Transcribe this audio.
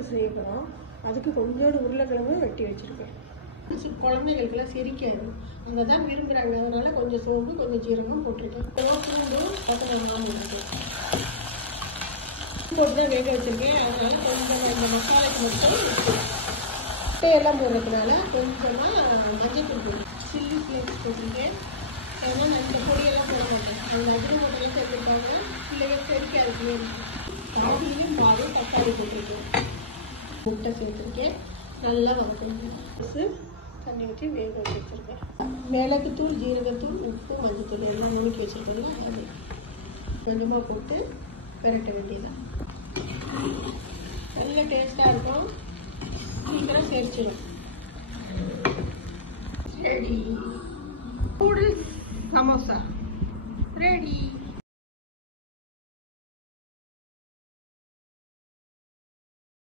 Noodles செய்ய போகிறோம். அதுக்கு கொஞ்சோண்டு உருளைக்கிழங்கு வெட்டி வச்சுருக்கேன். குழந்தைகளுக்கெல்லாம் செரிக்காது, அதை தான் விரும்புகிறாங்க. அதனால் கொஞ்சம் சோம்பு கொஞ்சம் ஜீரகம் போட்டிருக்கேன். பூண்டும் கொத்தமல்லாம் போட்டு தான் வேக வச்சுருக்கேன். அதனால் கொஞ்சம் இந்த மசாலாக்கு மட்டும் முட்டையெல்லாம் போடுறதுனால கொஞ்சமாக மஞ்சள் தூள் சில்லி ஃப்ளேக்ஸ் போட்டிருக்கேன். ஏன்னா நான் இந்த பொடியெல்லாம் போட மாட்டேன். அவங்க அதில் மட்டும் சேர்த்துருக்காங்க. பிள்ளைகள் செரிக்காது. காய்கறியும் பாலும் தக்காளி போட்டிருக்கேன். முட்டை சேர்த்துருக்கேன். நல்லா வதக்கணும். தண்ணி ஊற்றி வேக வச்சுருக்கேன். மிளகுத்தூள், ஜீரகத்தூள், உப்பு, மஞ்சத்தூள் எல்லாம் நுணுக்கி வச்சுருக்கோம்ல, அது கொஞ்சமாக போட்டு பெரட்ட வேண்டியதான். நல்ல டேஸ்ட்டாக இருக்கும். சீக்கிரம் சேர்ச்சிடும். ரெடி. Noodles samosa ready.